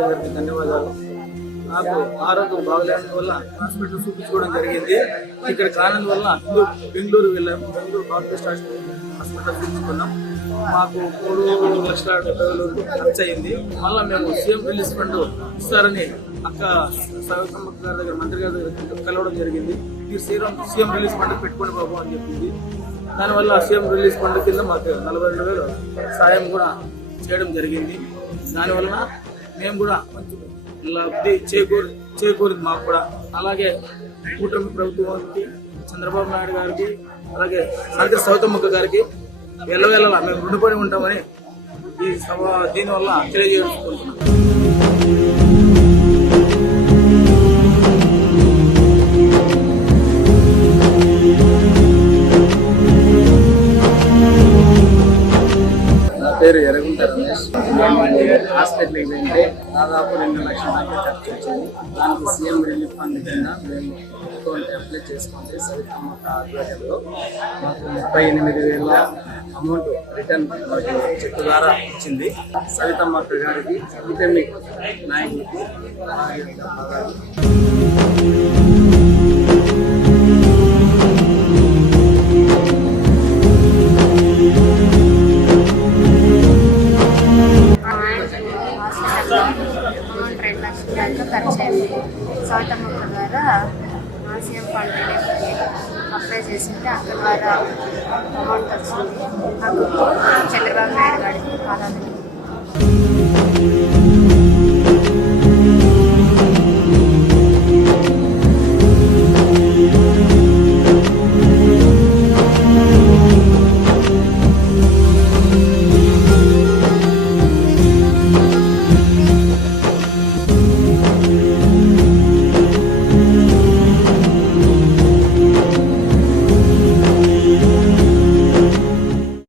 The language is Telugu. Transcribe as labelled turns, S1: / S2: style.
S1: గారికి ధన్యవాదాలు. నాకు ఆరోగ్యం బాగలేని వల్ల హాస్పిటల్ చూపించుకోవడం జరిగింది. ఇక్కడ కారణం వల్ల బెంగళూరు వెళ్ళాము. బెంగళూరు బాప్టిస్ట్ హాస్పిటల్ చూపించుకున్నాం. మాకు మూడు లక్షల డెబ్బై వేల వరకు ఖర్చు అయింది. మళ్ళీ మేము సీఎం రిలీజ్ ఫండ్ ఇస్తారని అక్క సవితమ్మ గారి దగ్గర మంత్రి గారి దగ్గర కలవడం జరిగింది. మీరు సీఎం సీఎం రిలీజ్ ఫండ్ పెట్టుకోండి బాబు అని చెప్పింది. దానివల్ల సీఎం రిలీజ్ ఫండ్ కింద మాకు నలభై రెండు వేలు సాయం కూడా చేయడం జరిగింది. దానివల్ల మేము కూడా కొంచెం లబ్ధి చేకూరు చేకూరింది మాకు కూడా. అలాగే కూటమి ప్రభుత్వానికి చంద్రబాబు నాయుడు గారికి అలాగే మంత్రి సౌతమ్మక్క గారికి వెళ్ళవేళలా మేము రుణపడి ఉంటామని ఈ సభ దీనివల్ల తెలియజేసుకుంటున్నాం.
S2: హాస్పిటల్కి వెళ్తే దాదాపు రెండు లక్షల దాకా ఖర్చు వచ్చింది. దానికి సీఎం రిలీఫ్ ఫండ్ కింద మేము అకౌంట్ అప్లై చేసుకుంటే సవితమ్మ ఆధ్వర్యంలో మాకు ముప్పై ఎనిమిది వేల అమౌంట్ రిటర్న్ మాకు చెక్ ద్వారా వచ్చింది. సవితమ్మ గారికి కూటమి నాయకుడికి
S3: అమౌంట్ రెండు లక్షల దాకా ఖర్చు అయింది సౌతమ్మ ద్వారా సీఎం ఫండ్ అప్లై చేసింటే అక్కడ ద్వారా అమౌంట్ వచ్చింది నాకు చంద్రబాబు నాయుడు గారికి పాదాలు